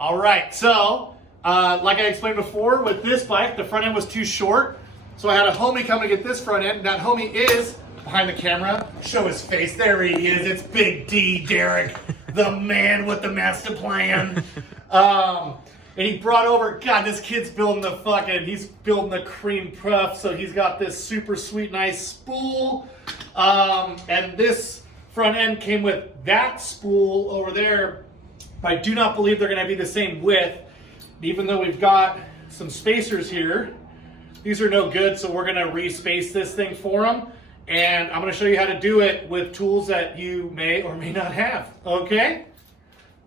All right, so like I explained before, with this bike, the front end was too short. So I had a homie come to get this front end. That homie is behind the camera. Show his face. There he is. It's Big D, Derek, the man with the master plan. And he brought over, God, this kid's building he's building the cream puff. So he's got this super sweet, nice spool. And this front end came with that spool over there. I do not believe they're going to be the same width, even though we've got some spacers here. These are no good, so we're going to respace this thing for them. And I'm going to show you how to do it with tools that you may or may not have, okay?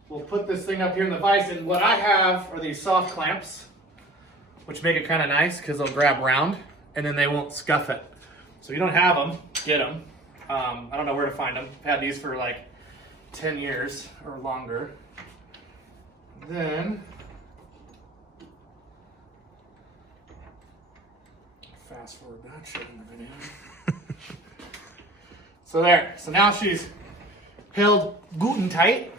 We'll put this thing up here in the vise, and what I have are these soft clamps, which make it kind of nice because they'll grab round, and then they won't scuff it. So if you don't have them, get them. I don't know where to find them. I've had these for like 10 years or longer. Then, fast forward that shit in the video. So there. So now she's held good and tight.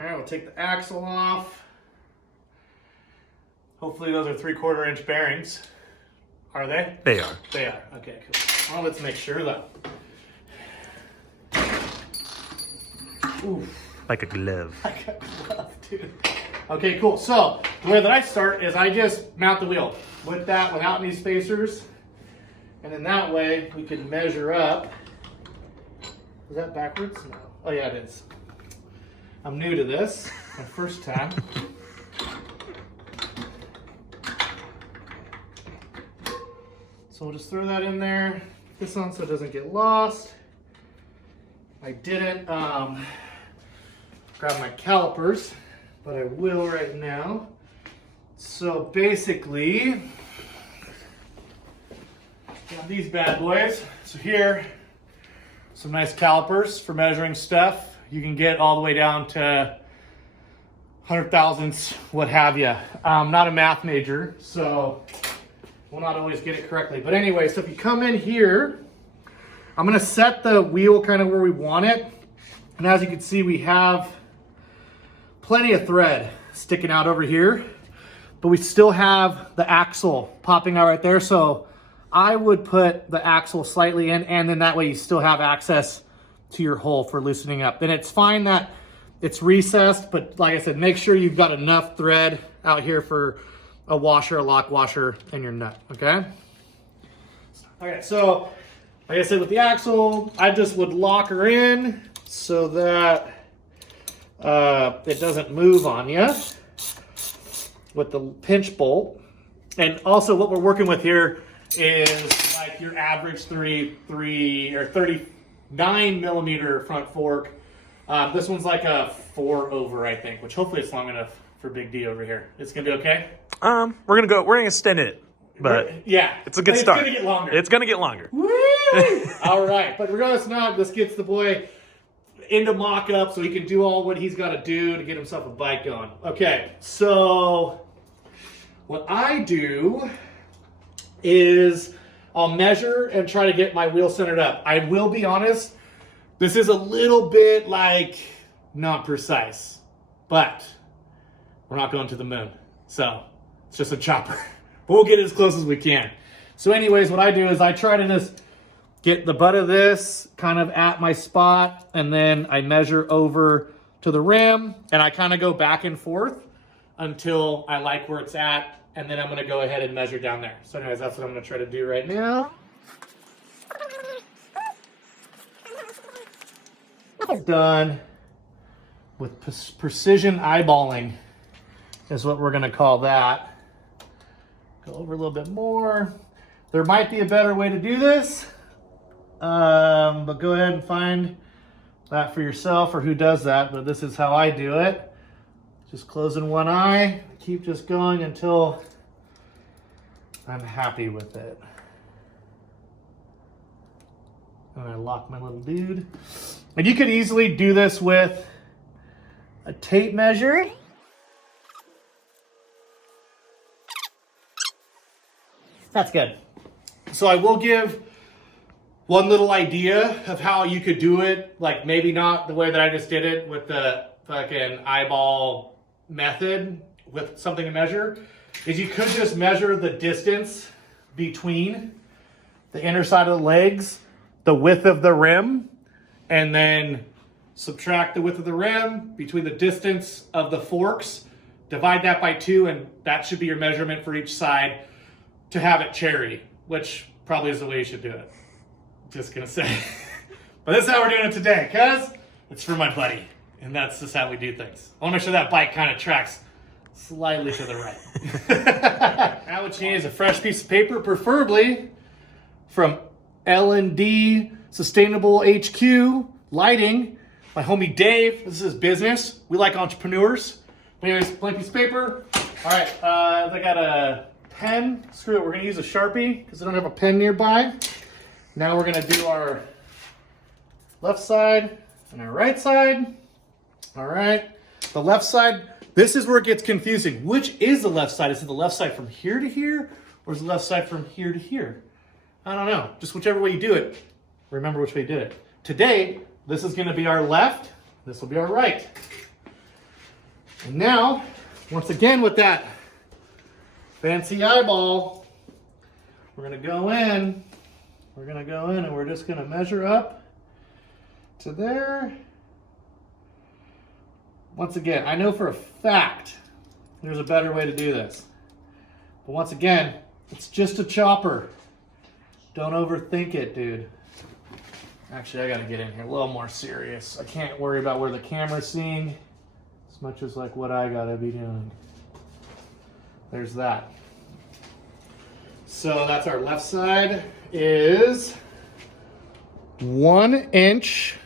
All right, we'll take the axle off. Hopefully those are 3/4 inch bearings. Are they? They are. They are. Okay, cool. Well, let's make sure though. Oof. Like a glove. Like a glove, dude. Okay, cool. So the way that I start is I just mount the wheel with that, without any spacers. And then that way we can measure up. Is that backwards? No. Oh yeah, it is. I'm new to this. My first time. So we'll just throw that in there. Put this on so it doesn't get lost. I didn't grab my calipers, but I will right now. So basically, got these bad boys. So here, some nice calipers for measuring stuff. You can get all the way down to 100 thousandths, what have you. I'm not a math major, so we'll not always get it correctly. But anyway, so if you come in here, I'm gonna set the wheel kind of where we want it. And as you can see, we have plenty of thread sticking out over here, but we still have the axle popping out right there. So I would put the axle slightly in, and then that way you still have access to your hole for loosening up. And it's fine that it's recessed, but like I said, make sure you've got enough thread out here for a washer, a lock washer, and your nut, okay? Okay, so like I said, with the axle, I just would lock her in so that it doesn't move on you with the pinch bolt. And also what we're working with here is like your average 39 millimeter front fork. This one's like a 4/over, I think, which hopefully it's long enough for Big D over here. It's gonna be okay? We're gonna extend it, but yeah, it's a good start. It's gonna get longer. It's gonna get longer. Woo! All right, but regardless, now this gets the boy into mock-up so he can do all what he's got to do to get himself a bike going. Okay, so what I do is I'll measure and try to get my wheel centered up. I will be honest, this is a little bit like not precise, but we're not going to the moon. So it's just a chopper. But we'll get as close as we can. So anyways, what I do is I try to just get the butt of this kind of at my spot, and then I measure over to the rim, and I kind of go back and forth until I like where it's at, and then I'm gonna go ahead and measure down there. So anyways, that's what I'm gonna try to do right now. Done with precision eyeballing is what we're gonna call that. Go over a little bit more. There might be a better way to do this, but go ahead and find that for yourself or who does that, but this is how I do it. Just closing one eye, keep just going until I'm happy with it. And I lock my little dude. And you could easily do this with a tape measure. That's good. So I will give one little idea of how you could do it, like maybe not the way that I just did it with the fucking eyeball method with something to measure is you could just measure the distance between the inner side of the legs, the width of the rim, and then subtract the width of the rim between the distance of the forks, divide that by 2, and that should be your measurement for each side to have it cherry, which probably is the way you should do it. Just gonna say. But this is how we're doing it today, cuz it's for my buddy. And that's just how we do things. I wanna make sure that bike kind of tracks slightly to the right. Now what you need is a fresh piece of paper, preferably from L&D Sustainable HQ Lighting. My homie Dave, this is his business. We like entrepreneurs. But anyways, blank piece of paper. All right, I got a pen. Screw it, we're gonna use a Sharpie because I don't have a pen nearby. Now we're gonna do our left side and our right side. All right, the left side, this is where it gets confusing. Which is the left side? Is it the left side from here to here, or is the left side from here to here? I don't know, just whichever way you do it, remember which way you did it. Today, this is gonna be our left, this will be our right. And now, once again with that fancy eyeball, we're gonna go in, and we're just gonna measure up to there. Once again, I know for a fact there's a better way to do this. But once again, it's just a chopper. Don't overthink it, dude. Actually, I gotta get in here a little more serious. I can't worry about where the camera's seeing as much as like what I gotta be doing. There's that. So that's our left side is 1 inch,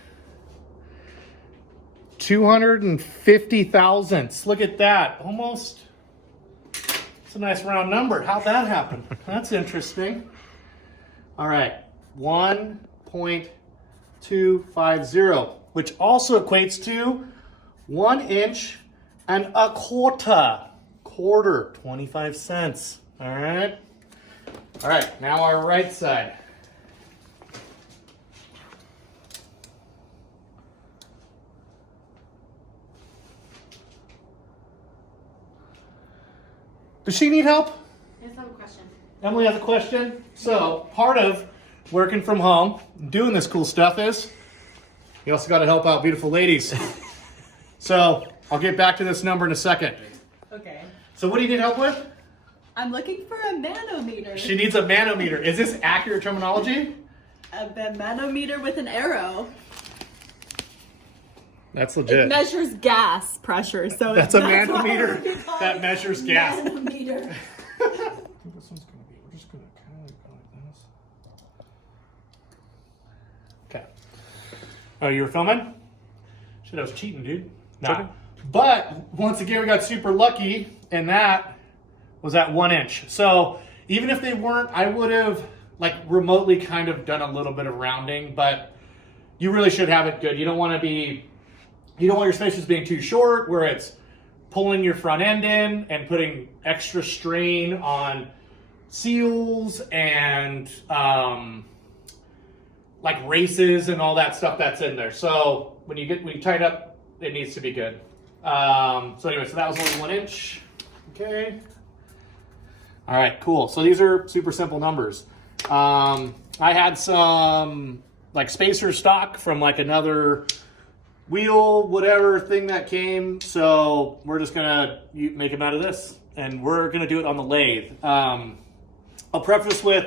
250 thousandths. Look at that, almost. It's a nice round number. How'd that happen? That's interesting. All right, 1.250, which also equates to 1 inch and a quarter, 25 cents. All right. All right, now our right side. Does she need help? I just have a question. Emily has a question. So part of working from home, doing this cool stuff is you also got to help out beautiful ladies. So I'll get back to this number in a second. Okay. So what do you need help with? I'm looking for a manometer. She needs a manometer. Is this accurate terminology? A manometer with an arrow. That's It legit. measures gas pressure, so That's a why manometer we call that it measures gas. Manometer. This one's gonna be, we're just gonna kind of go like this. Okay. Oh, you were filming? Shit, I was cheating, dude. Nah. Okay. But once again, we got super lucky, and that was at 1 inch. So even if they weren't, I would have like remotely kind of done a little bit of rounding, but you really should have it good. You don't want to be, you don't want your spacers being too short where it's pulling your front end in and putting extra strain on seals and like races and all that stuff that's in there. So when you tighten up, it needs to be good. So anyway, so that was only 1 inch. Okay. All right, cool. So these are super simple numbers. I had some like spacer stock from like another wheel, whatever thing that came. So we're just gonna make them out of this, and we're gonna do it on the lathe. I'll preface with,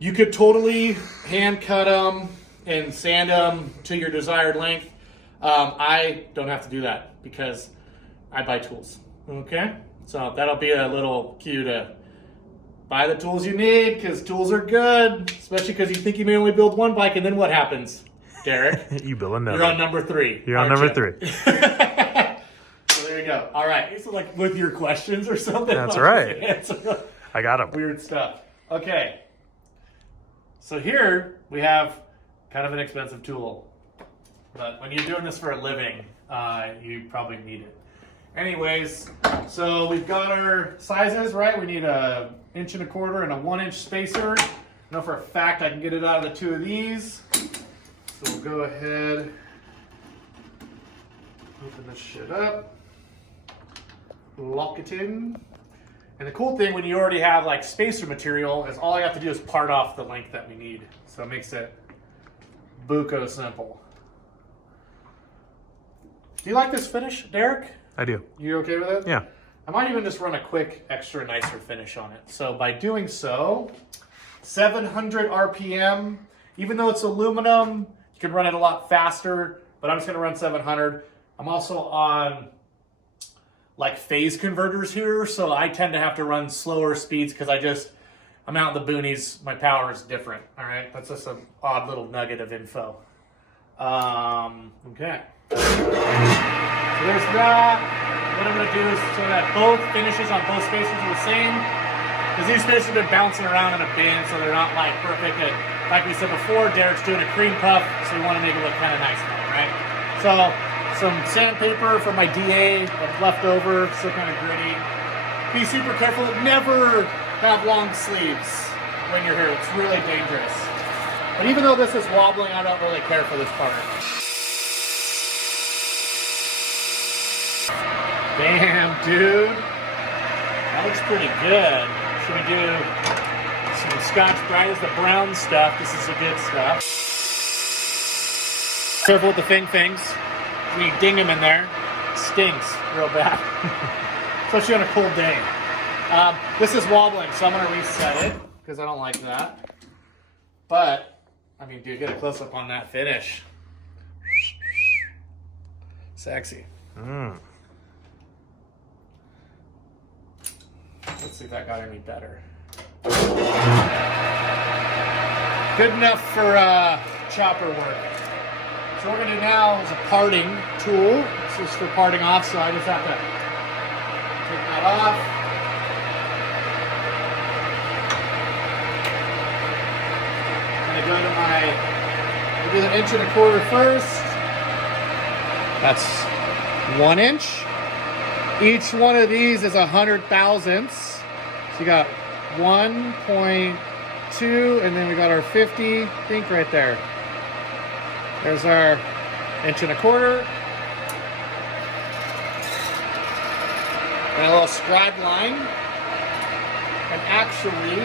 you could totally hand cut them and sand them to your desired length. I don't have to do that because I buy tools. Okay, so that'll be a little cue to buy the tools you need, because tools are good, especially because you think you may only build one bike, and then what happens, Derek? You build another. You're on number 3. You're on aren't number you? 3. So there you go. All right. So like with your questions or something. That's I'll right. just answer I got him. weird stuff. Okay. So here we have kind of an expensive tool, but when you're doing this for a living, you probably need it. Anyways, so we've got our sizes, right? We need a 1.25 inch and a 1 inch spacer. I know for a fact I can get it out of the 2 of these. So we'll go ahead. Open this shit up. Lock it in. And the cool thing when you already have like spacer material is all I have to do is part off the length that we need. So it makes it buco simple. Do you like this finish, Derek? I do. You okay with it? Yeah. I might even just run a quick extra nicer finish on it. So by doing so, 700 RPM, even though it's aluminum, you can run it a lot faster, but I'm just gonna run 700. I'm also on like phase converters here, so I tend to have to run slower speeds because I'm out in the boonies, my power is different, all right? That's just an odd little nugget of info. Okay. So there's that. What I'm gonna do is so that both finishes on both spacers are the same, because these spacers have been bouncing around in a bin, so they're not like perfect. And like we said before, Derek's doing a cream puff, so we want to make it look kind of nice now, right? So some sandpaper from my DA that's left over, still kind of gritty. Be super careful. Never have long sleeves when you're here. It's really dangerous. But even though this is wobbling, I don't really care for this part. Damn, dude. That looks pretty good. Should we do some Scotch Brite as the brown stuff? This is the good stuff. Careful with the things. When you ding them in there, it stings real bad. Especially on a cold day. This is wobbling, so I'm going to reset it because I don't like that. But, I mean, dude, get a close-up on that finish. Sexy. Let's see if that got any better. Good enough for chopper work. So what we're gonna do now is a parting tool. This is for parting off, so I just have to take that off. I'm gonna go to I'll do an 1.25 inches first. That's 1 inch. Each one of these is 100 thousandths. So you got 1.2, and then we got our 50. Think right there. There's our 1.25 inches. And a little scribe line. And actually,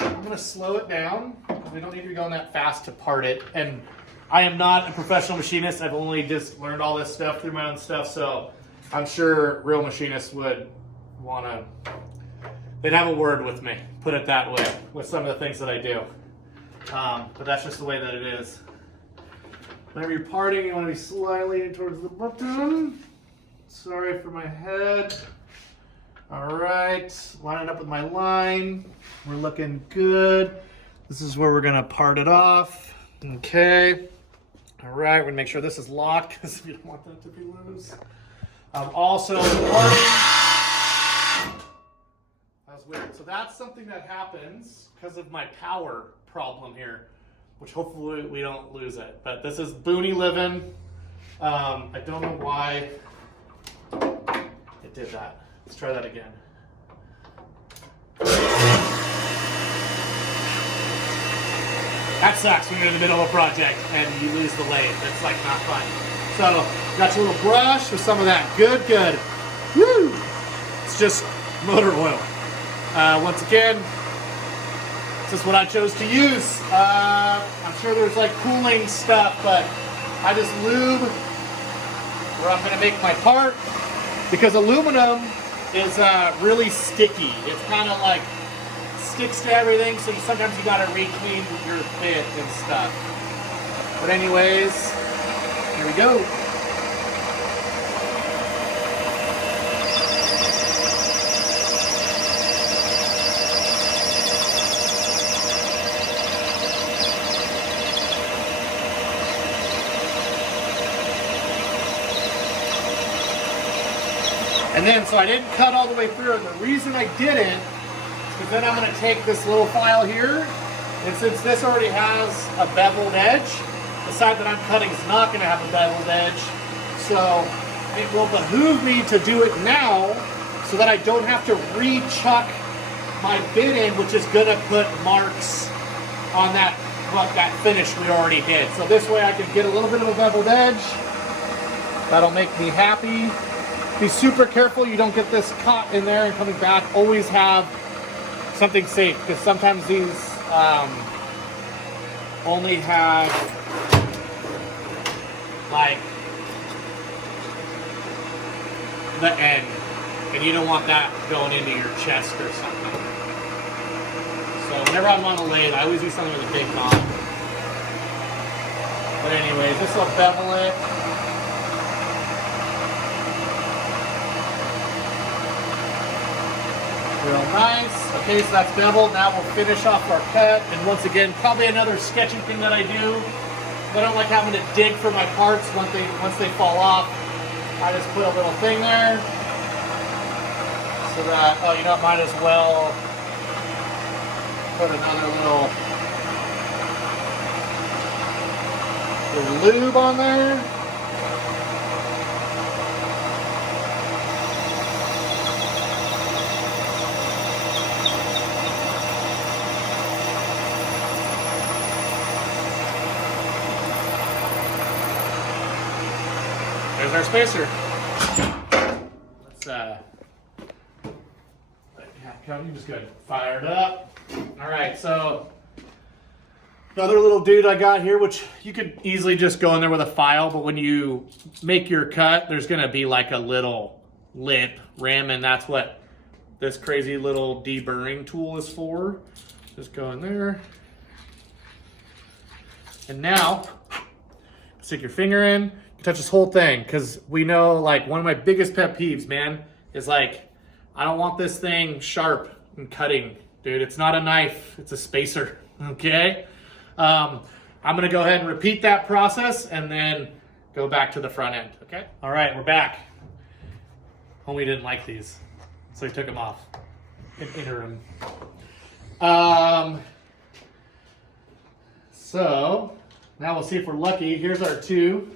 I'm gonna slow it down. We don't need to be going that fast to part it. And I am not a professional machinist. I've only just learned all this stuff through my own stuff. So I'm sure real machinists would they'd have a word with me, put it that way, with some of the things that I do. But that's just the way that it is. Whenever you're parting, you want to be slightly towards the button. Sorry for my head. All right, line it up with my line. We're looking good. This is where we're gonna part it off. Okay. All right, we're gonna make sure this is locked because we don't want that to be loose. Also, that was weird. So that's something that happens because of my power problem here, which hopefully we don't lose it. But this is Booney living. I don't know why it did that. Let's try that again. That sucks when you're in the middle of a project and you lose the lathe. That's like not fun. So, got your little brush with some of that. Good. Woo! It's just motor oil. Once again, this is what I chose to use. I'm sure there's like cooling stuff, but I just lube where I'm gonna make my part because aluminum is really sticky. It's kind of like sticks to everything, so sometimes you gotta re-clean your bit and stuff. But anyways, here we go. And then, so I didn't cut all the way through, and the reason I didn't is then I'm going to take this little file here, and since this already has a beveled edge, the side that I'm cutting is not going to have a beveled edge, so it will behoove me to do it now so that I don't have to re-chuck my bit in, which is going to put marks on that finish we already did. So this way I can get a little bit of a beveled edge, That'll make me happy. Be super careful you don't get this caught in there and coming back. Always have something safe, because sometimes these only have like the end, and you don't want that going into your chest or something. So whenever I'm on a lathe, I always use something with a big knob. But anyways, this will bevel it. Real nice. Okay, so that's beveled. Now we'll finish off our cut. And once again, probably another sketching thing that I do. I don't like having to dig for my parts once they fall off. I just put a little thing there. So that, oh, you know, might as well put another little lube on there. There's our spacer. Let's you just go ahead and fire it up. All right, so another little dude I got here, which you could easily just go in there with a file, but when you make your cut, there's gonna be like a little lip rim, and that's what this crazy little deburring tool is for. Just go in there. And now, stick your finger in, touch this whole thing, because we know, like, one of my biggest pet peeves, man, is like, I don't want this thing sharp and cutting. Dude, it's not a knife, it's a spacer, okay? I'm gonna go ahead and repeat that process and then go back to the front end, okay? All right, we're back. Homie didn't like these, so he took them off in interim. So now we'll see if we're lucky. Here's our two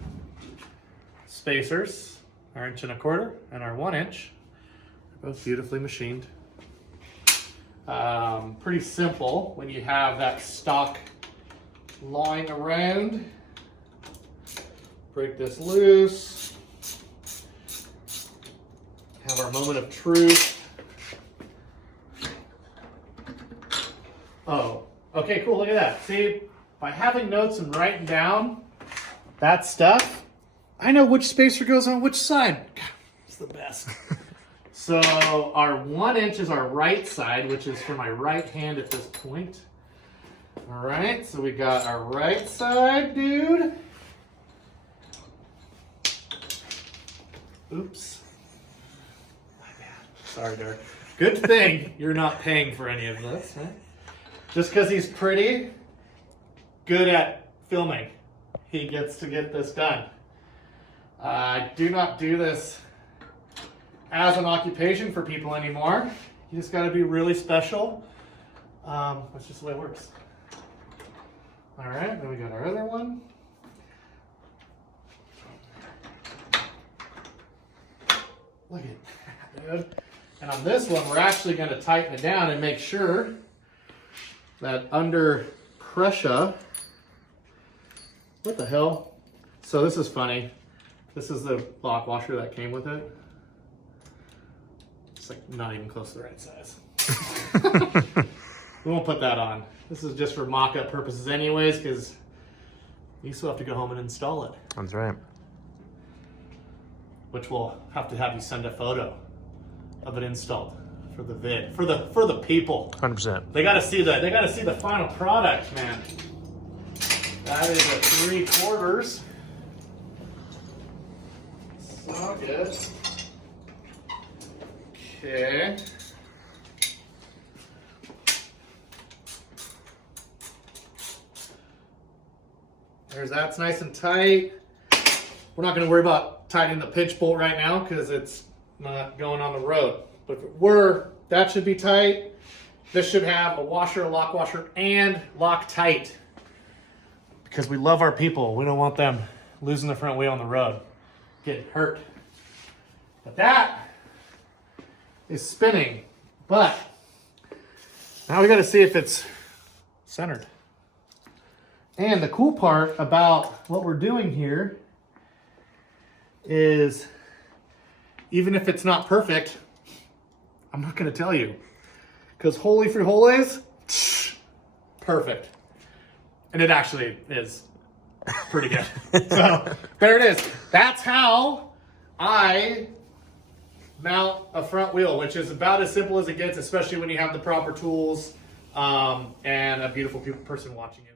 spacers, our 1 1/4 inch and our 1 inch. Both beautifully machined. Pretty simple when you have that stock lying around. Break this loose. Have our moment of truth. Oh, okay, cool, look at that. See, by having notes and writing down that stuff, I know which spacer goes on which side. It's the best. So our 1 inch is our right side, which is for my right hand at this point. All right, so we got our right side, dude. Oops. My bad. Sorry, Derek. Good thing you're not paying for any of this, huh? Just because he's pretty good at filming, he gets to get this done. I do not do this as an occupation for people anymore. You just got to be really special. That's just the way it works. All right, then we got our other one. Look at that, dude. And on this one, we're actually going to tighten it down and make sure that under pressure, what the hell? So this is funny. This is the lock washer that came with it. It's like not even close to the right size. We won't put that on. This is just for mock-up purposes anyways, because you still have to go home and install it. That's right. Which we'll have to have you send a photo of it installed for the vid, for the people. 100%. They gotta see the final product, man. That is a 3/4. So good. Okay. There's that's nice and tight. We're not going to worry about tightening the pinch bolt right now because it's not going on the road. But if it were, that should be tight. This should have a washer, a lock washer, and Loctite. Because we love our people. We don't want them losing the front wheel on the road, getting hurt. But that is spinning. But now we got to see if it's centered. And the cool part about what we're doing here is, even if it's not perfect, I'm not going to tell you. Because holy frijoles, perfect. And it actually is pretty good. So there it is. That's how I mount a front wheel, which is about as simple as it gets, especially when you have the proper tools and a beautiful person watching you.